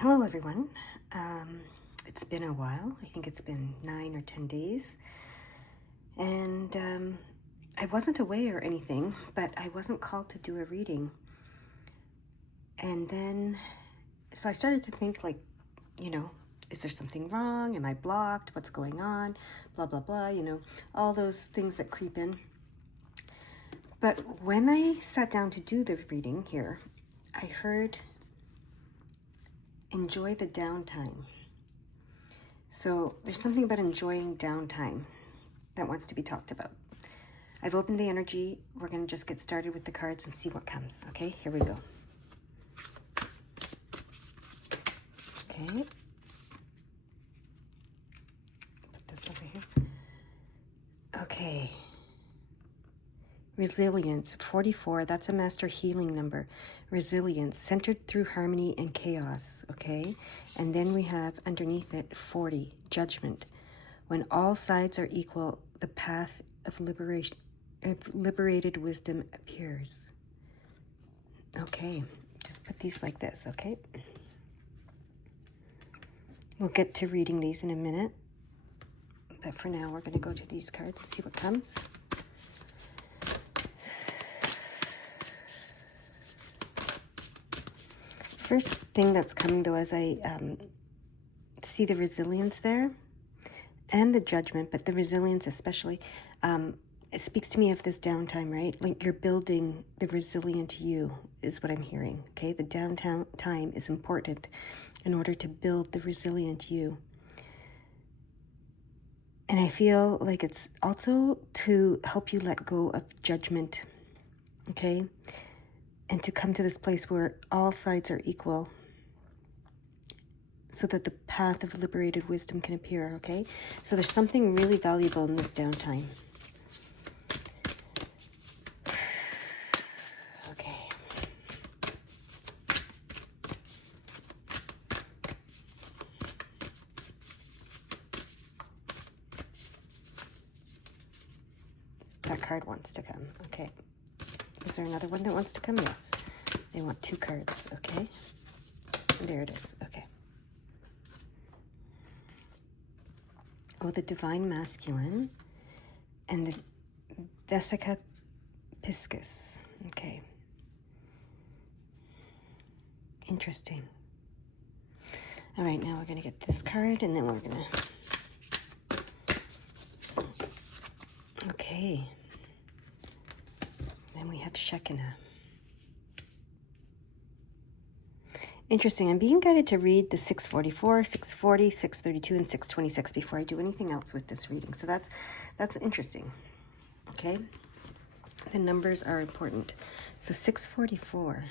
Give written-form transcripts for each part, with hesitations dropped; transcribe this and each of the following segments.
Hello, everyone. It's been a while. I think it's been 9 or 10 days. And I wasn't away or anything, but I wasn't called to do a reading. And then, so I started to think, like, is there something wrong? Am I blocked? What's going on? Blah, blah, blah, all those things that creep in. But when I sat down to do the reading here, I heard, enjoy the downtime. So there's something about enjoying downtime that wants to be talked about. I've opened the energy. We're going to just get started with the cards and see what comes. Okay, here we go. Okay. Put this over here. Okay. Resilience, 44. That's a master healing number. Resilience, centered through harmony and chaos. Okay. And then we have underneath it 40. Judgment. When all sides are equal, the path of liberated wisdom appears. Okay, just put these like this, okay? We'll get to reading these in a minute. But for now, we're going to go to these cards and see what comes. First thing that's coming, though, as I see the resilience there and the judgment, but the resilience especially, it speaks to me of this downtime, right? Like you're building the resilient you is what I'm hearing, okay? The downtime time is important in order to build the resilient you. And I feel like it's also to help you let go of judgment, okay? And to come to this place where all sides are equal so that the path of liberated wisdom can appear, okay? So there's something really valuable in this downtime. Okay. That card wants to come, okay. Is there another one that wants to come? Yes. They want 2 cards, okay. There it is, okay. Oh, the Divine Masculine and the Vesica Piscis. Okay. Interesting. All right, now we're going to get this card, and then we're going to... Okay. Then we have Shekinah. Interesting. I'm being guided to read the 644, 640, 632, and 626 before I do anything else with this reading. So that's interesting. Okay? The numbers are important. So 644.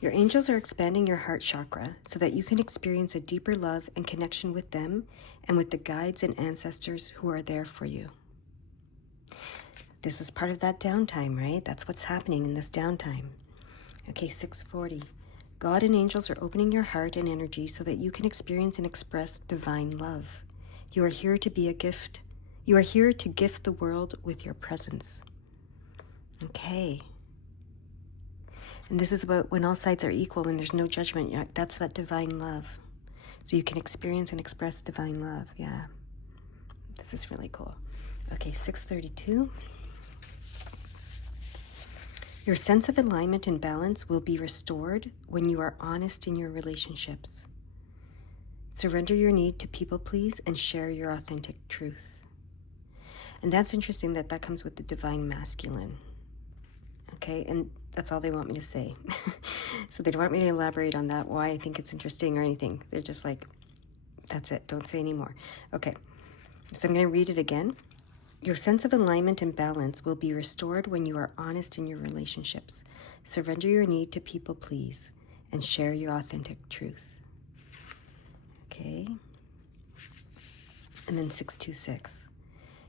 Your angels are expanding your heart chakra so that you can experience a deeper love and connection with them and with the guides and ancestors who are there for you. This is part of that downtime, right? That's what's happening in this downtime. Okay, 640. God and angels are opening your heart and energy so that you can experience and express divine love. You are here to be a gift. You are here to gift the world with your presence. Okay. And this is about when all sides are equal, when there's no judgment. That's that divine love. So you can experience and express divine love. Yeah. This is really cool. Okay, 632. Your sense of alignment and balance will be restored when you are honest in your relationships. Surrender your need to people please and share your authentic truth. And that's interesting that comes with the Divine Masculine. Okay, and that's all they want me to say. So they don't want me to elaborate on that, why I think it's interesting or anything. They're just like, that's it, don't say anymore. Okay, so I'm going to read it again. Your sense of alignment and balance will be restored when you are honest in your relationships. Surrender your need to people please and share your authentic truth. Okay. And then 626.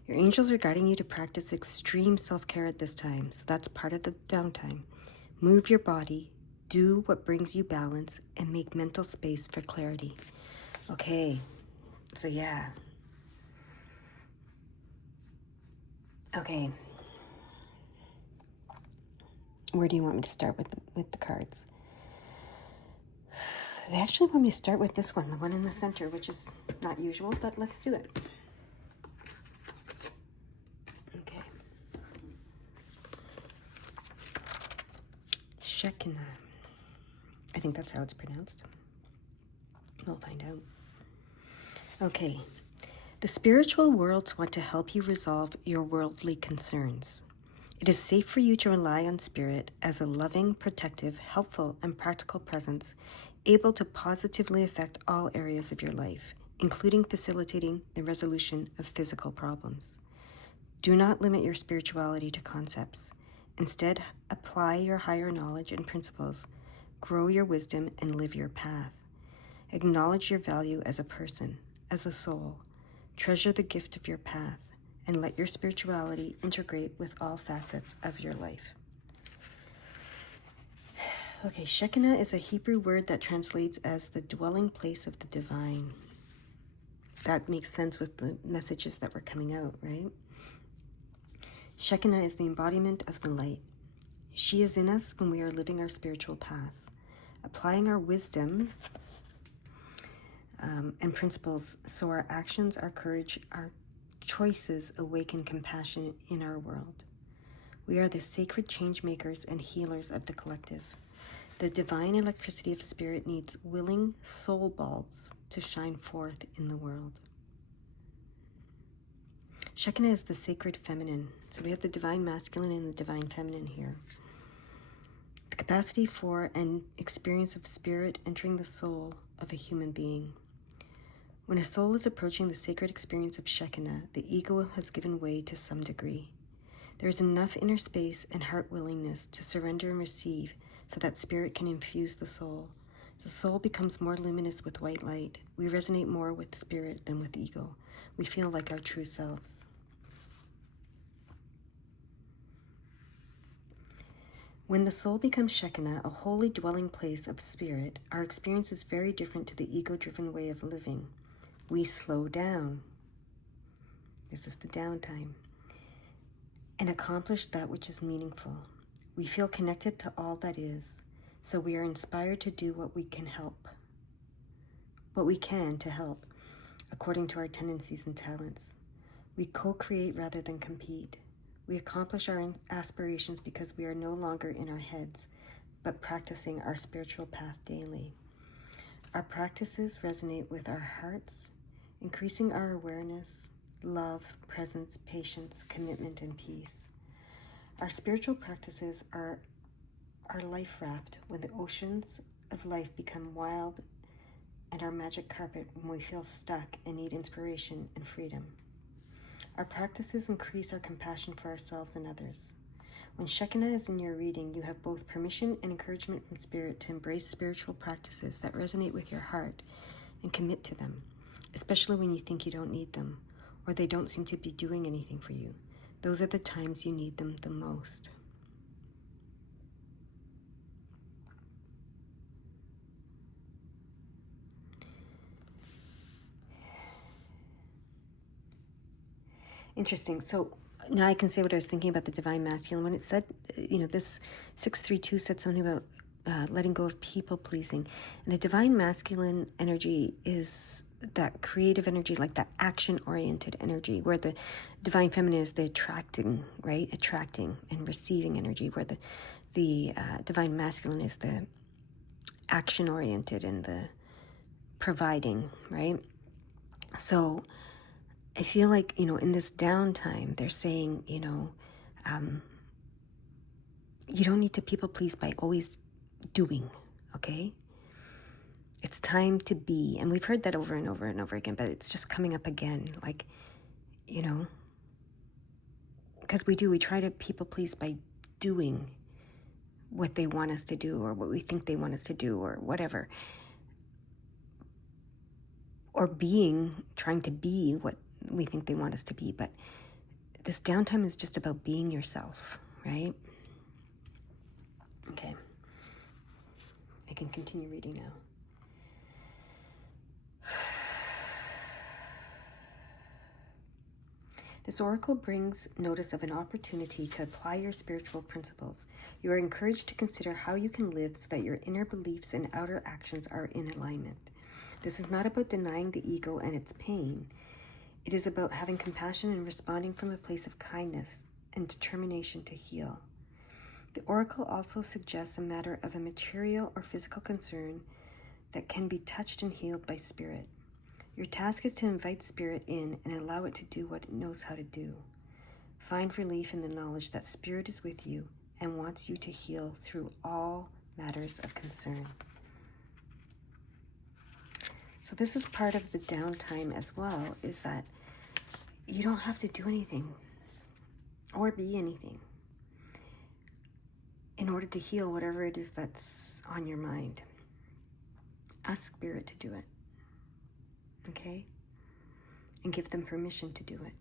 Your angels are guiding you to practice extreme self-care at this time. So that's part of the downtime. Move your body, do what brings you balance, and make mental space for clarity. Okay. So yeah. Okay. Where do you want me to start with the cards? They actually want me to start with this one, the one in the center, which is not usual, but let's do it. Okay. Shekinah. I think that's how it's pronounced. We'll find out. Okay. The spiritual worlds want to help you resolve your worldly concerns. It is safe for you to rely on Spirit as a loving, protective, helpful, and practical presence, able to positively affect all areas of your life, including facilitating the resolution of physical problems. Do not limit your spirituality to concepts. Instead, apply your higher knowledge and principles, grow your wisdom, and live your path. Acknowledge your value as a person, as a soul. Treasure the gift of your path, and let your spirituality integrate with all facets of your life. Okay, Shekinah is a Hebrew word that translates as the dwelling place of the divine. That makes sense with the messages that were coming out, right? Shekinah is the embodiment of the light. She is in us when we are living our spiritual path, applying our wisdom and principles so our actions, our courage, our choices awaken compassion in our world. We are the sacred change makers and healers of the collective. The divine electricity of spirit needs willing soul bulbs to shine forth in the world. Shekinah is the sacred feminine. So we have the divine masculine and the divine feminine here. The capacity for an experience of spirit entering the soul of a human being. When a soul is approaching the sacred experience of Shekinah, the ego has given way to some degree. There is enough inner space and heart willingness to surrender and receive so that spirit can infuse the soul. The soul becomes more luminous with white light. We resonate more with spirit than with ego. We feel like our true selves. When the soul becomes Shekinah, a holy dwelling place of spirit, our experience is very different to the ego-driven way of living. We slow down. This is the downtime. And accomplish that which is meaningful. We feel connected to all that is, so we are inspired to do what we can to help, according to our tendencies and talents. We co-create rather than compete. We accomplish our aspirations because we are no longer in our heads, but practicing our spiritual path daily. Our practices resonate with our hearts, increasing our awareness, love, presence, patience, commitment, and peace. Our spiritual practices are our life raft when the oceans of life become wild, and our magic carpet when we feel stuck and need inspiration and freedom. Our practices increase our compassion for ourselves and others. When Shekinah is in your reading, you have both permission and encouragement from Spirit to embrace spiritual practices that resonate with your heart and commit to them, especially when you think you don't need them or they don't seem to be doing anything for you. Those are the times you need them the most. Interesting. So now I can say what I was thinking about the divine masculine. When it said, this 632 said something about letting go of people pleasing. And the divine masculine energy is that creative energy, like that action-oriented energy, where the divine feminine is the attracting, right? Attracting and receiving energy, where the divine masculine is the action-oriented and the providing, right? So I feel like, in this downtime, they're saying, you don't need to people please by always doing, okay? It's time to be. And we've heard that over and over and over again, but it's just coming up again. Like, because we try to people please by doing what they want us to do or what we think they want us to do or whatever. Or trying to be what we think they want us to be. But this downtime is just about being yourself, right? Okay. I can continue reading now. This oracle brings notice of an opportunity to apply your spiritual principles. You are encouraged to consider how you can live so that your inner beliefs and outer actions are in alignment. This is not about denying the ego and its pain. It is about having compassion and responding from a place of kindness and determination to heal. The oracle also suggests a matter of a material or physical concern that can be touched and healed by spirit. Your task is to invite spirit in and allow it to do what it knows how to do. Find relief in the knowledge that spirit is with you and wants you to heal through all matters of concern. So this is part of the downtime as well, is that you don't have to do anything or be anything in order to heal whatever it is that's on your mind. Ask spirit to do it. Okay? And give them permission to do it.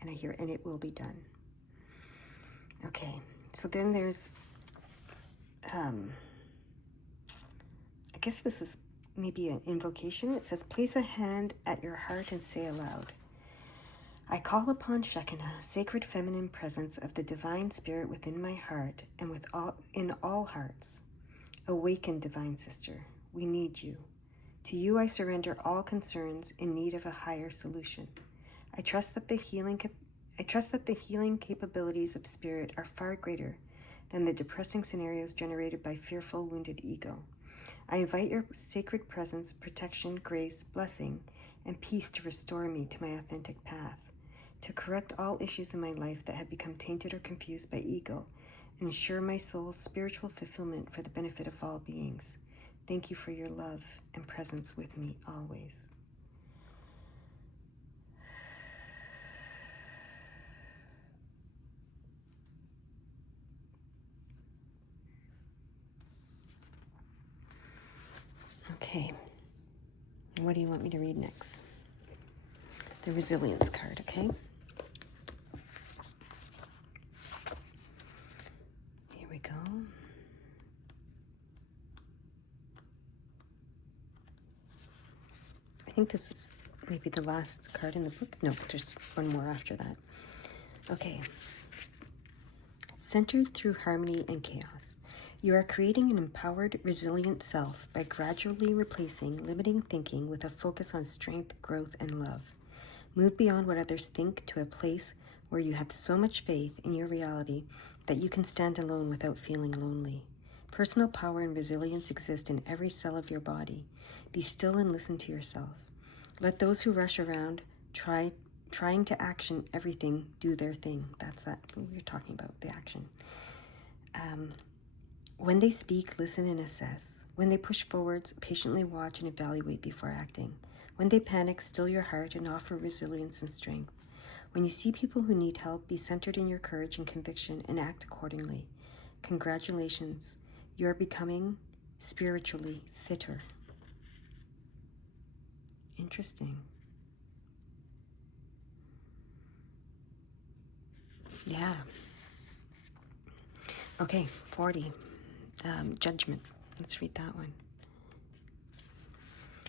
And it will be done. Okay, so then there's, I guess this is maybe an invocation. It says, place a hand at your heart and say aloud, I call upon Shekinah, sacred feminine presence of the divine spirit within my heart and in all hearts. Awaken, divine sister, we need you. To you I surrender all concerns in need of a higher solution. I trust that the healing capabilities of spirit are far greater than the depressing scenarios generated by fearful, wounded ego. I invite your sacred presence, protection, grace, blessing, and peace to restore me to my authentic path, to correct all issues in my life that have become tainted or confused by ego, and ensure my soul's spiritual fulfillment for the benefit of all beings. Thank you for your love and presence with me always. Okay, what do you want me to read next? The resilience card, okay? Here we go. I think this is maybe the last card in the book. No, there's one more after that. Okay. Centered through harmony and chaos. You are creating an empowered, resilient self by gradually replacing limiting thinking with a focus on strength, growth, and love. Move beyond what others think to a place where you have so much faith in your reality that you can stand alone without feeling lonely. Personal power and resilience exist in every cell of your body. Be still and listen to yourself. Let those who rush around trying to action everything do their thing. That's that we're talking about, the action. When they speak, listen and assess. When they push forwards, patiently watch and evaluate before acting. When they panic, still your heart and offer resilience and strength. When you see people who need help, be centered in your courage and conviction and act accordingly. Congratulations, you are becoming spiritually fitter. Interesting. Yeah. Okay, 40. Judgment. Let's read that one.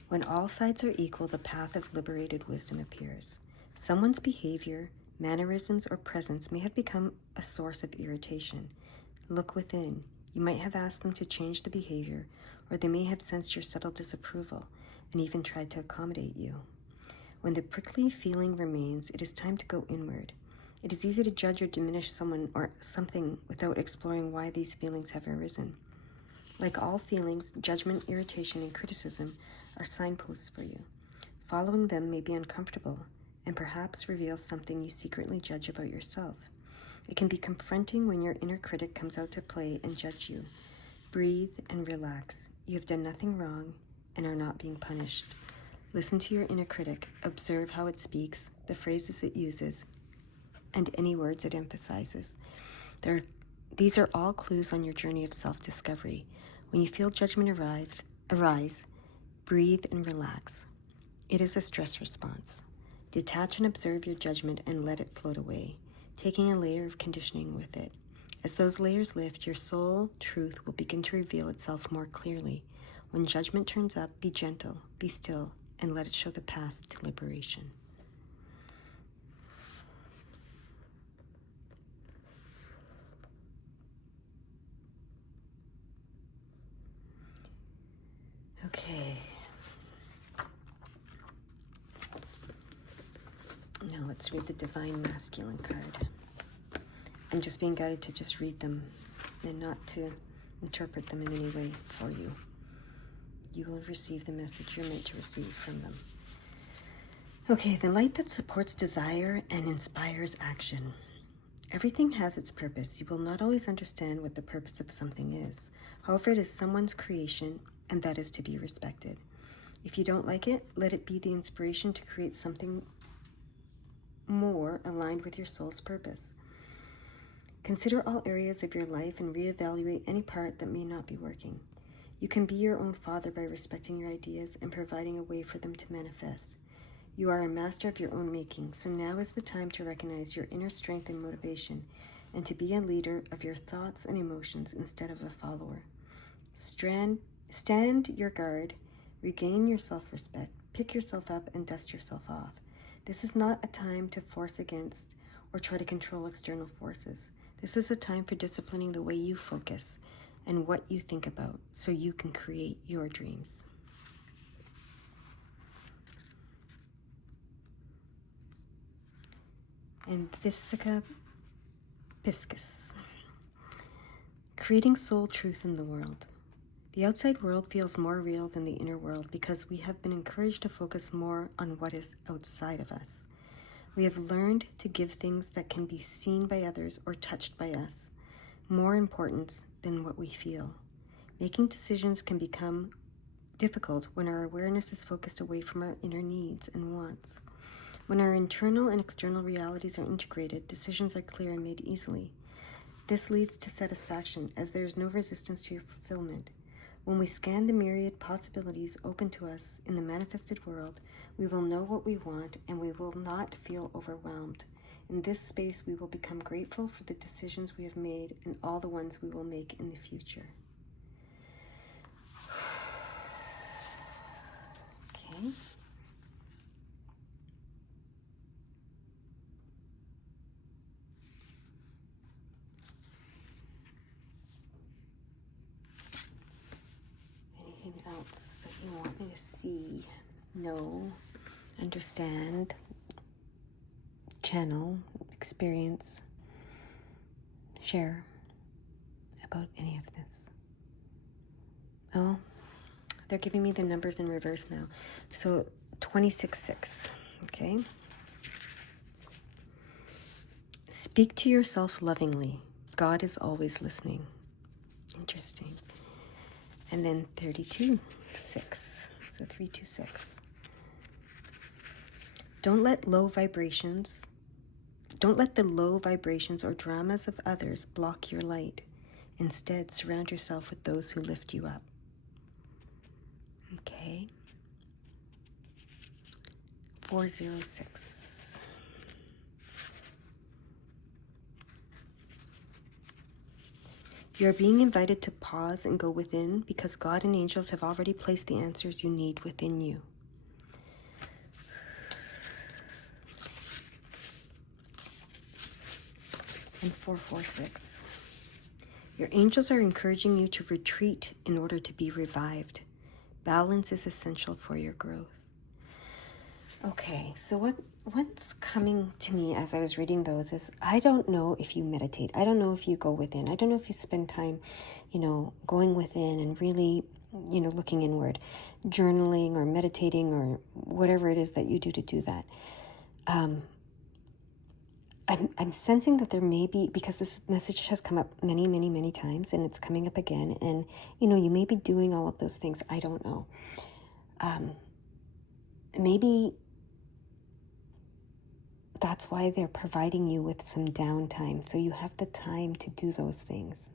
When all sides are equal, the path of liberated wisdom appears. Someone's behavior, mannerisms, or presence may have become a source of irritation. Look within. You might have asked them to change the behavior, or they may have sensed your subtle disapproval and even tried to accommodate you. When the prickly feeling remains, it is time to go inward. It is easy to judge or diminish someone or something without exploring why these feelings have arisen. Like all feelings, judgment, irritation, and criticism are signposts for you. Following them may be uncomfortable and perhaps reveal something you secretly judge about yourself. It can be confronting when your inner critic comes out to play and judge you. Breathe and relax. You have done nothing wrong and are not being punished. Listen to your inner critic. Observe how it speaks, the phrases it uses, and any words it emphasizes. These are all clues on your journey of self-discovery. When you feel judgment arise, breathe and relax. It is a stress response. Detach and observe your judgment and let it float away, taking a layer of conditioning with it. As those layers lift, your soul truth will begin to reveal itself more clearly. When judgment turns up, be gentle, be still, and let it show the path to liberation. Okay. Now let's read the Divine Masculine card. I'm just being guided to just read them and not to interpret them in any way for you. You will receive the message you're meant to receive from them. Okay, the light that supports desire and inspires action. Everything has its purpose. You will not always understand what the purpose of something is. However, it is someone's creation, and that is to be respected. If you don't like it, let it be the inspiration to create something more aligned with your soul's purpose. Consider all areas of your life and reevaluate any part that may not be working. You can be your own father by respecting your ideas and providing a way for them to manifest. You are a master of your own making, so now is the time to recognize your inner strength and motivation, and to be a leader of your thoughts and emotions instead of a follower. Stand your guard, regain your self-respect, pick yourself up, and dust yourself off. This is not a time to force against or try to control external forces. This is a time for disciplining the way you focus and what you think about, so you can create your dreams. And Visica Piscis. Creating soul truth in the world. The outside world feels more real than the inner world because we have been encouraged to focus more on what is outside of us. We have learned to give things that can be seen by others or touched by us more importance than what we feel. Making decisions can become difficult when our awareness is focused away from our inner needs and wants. When our internal and external realities are integrated, decisions are clear and made easily. This leads to satisfaction, as there is no resistance to your fulfillment. When we scan the myriad possibilities open to us in the manifested world, we will know what we want and we will not feel overwhelmed. In this space, we will become grateful for the decisions we have made and all the ones we will make in the future. Okay. Anything else that you want me to see, know, understand, channel, experience, share about any of this? Oh, they're giving me the numbers in reverse now. So 26-6, okay? Speak to yourself lovingly. God is always listening. Interesting. And then 32-6, so 326. Don't let the low vibrations or dramas of others block your light. Instead, surround yourself with those who lift you up. Okay. 406. You are being invited to pause and go within because God and angels have already placed the answers you need within you. And 446. Your angels are encouraging you to retreat in order to be revived. Balance is essential for your growth. Okay, so what's coming to me as I was reading those is, I don't know if you meditate. I don't know if you go within. I don't know if you spend time, going within and really, looking inward, journaling or meditating or whatever it is that you do to do that. I'm sensing that there may be, because this message has come up many, many, many times, and it's coming up again, and, you may be doing all of those things. I don't know. Maybe that's why they're providing you with some downtime, so you have the time to do those things.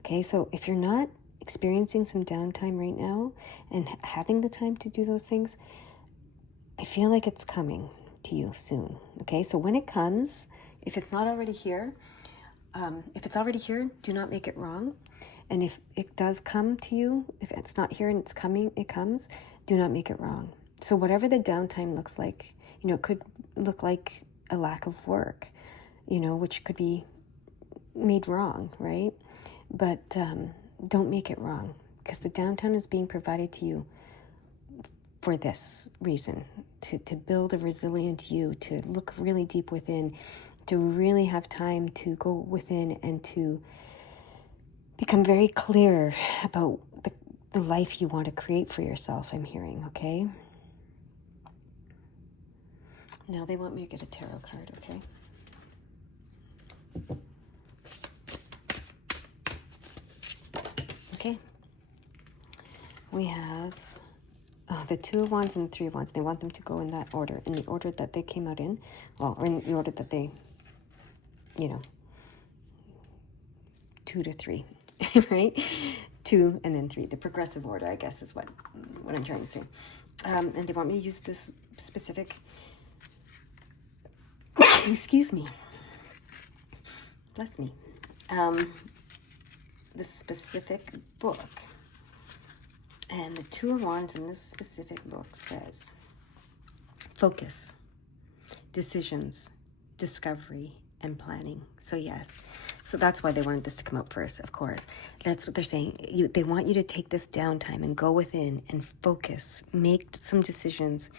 Okay, so if you're not experiencing some downtime right now and having the time to do those things, I feel like it's coming to you soon. Okay, so when it comes, if it's not already here, do not make it wrong. And if it does come to you, if it's not here and it's coming, it comes, do not make it wrong. So whatever the downtime looks like, it could look like a lack of work, which could be made wrong, right? But don't make it wrong. because the downtime is being provided to you for this reason, to build a resilient you, to look really deep within, to really have time to go within and to become very clear about the life you want to create for yourself, I'm hearing, okay? Now they want me to get a tarot card, okay? Okay. We have the Two of Wands and the Three of Wands. They want them to go in that order, in the order that they came out in. Well, or in the order that they, 2 to 3, right? 2 and then 3. The progressive order, I guess, is what I'm trying to say. And they want me to use this specific, excuse me, bless me, this specific book. And the Two of Wands in this specific book says, focus, decisions, discovery, and planning. So yes, so that's why they wanted this to come out first, of course. That's what they're saying. They want you to take this downtime and go within and focus, make some decisions,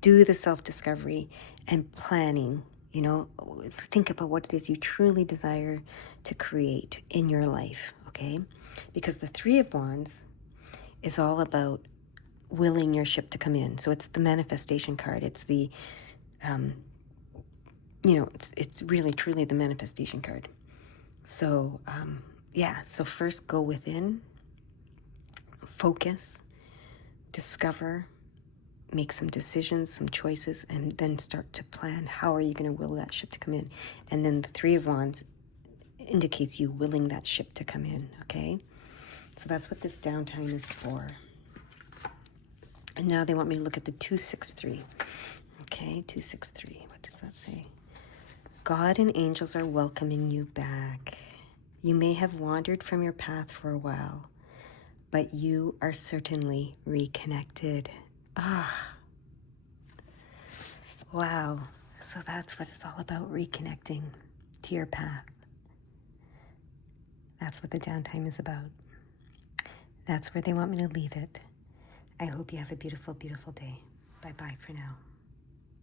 do the self-discovery and planning. Think about what it is you truly desire to create in your life, okay? Because the Three of Wands is all about willing your ship to come in. So it's the manifestation card. It's the, it's really, truly the manifestation card. So, so first go within, focus, discover, make some decisions, some choices, and then start to plan how are you going to will that ship to come in. And then the Three of Wands indicates you willing that ship to come in, okay? So that's what this downtime is for. And now they want me to look at the 263. Okay, 263. What does that say? God and angels are welcoming you back. You may have wandered from your path for a while, but you are certainly reconnected. Wow. So that's what it's all about, reconnecting to your path. That's what the downtime is about. That's where they want me to leave it. I hope you have a beautiful, beautiful day. Bye-bye for now.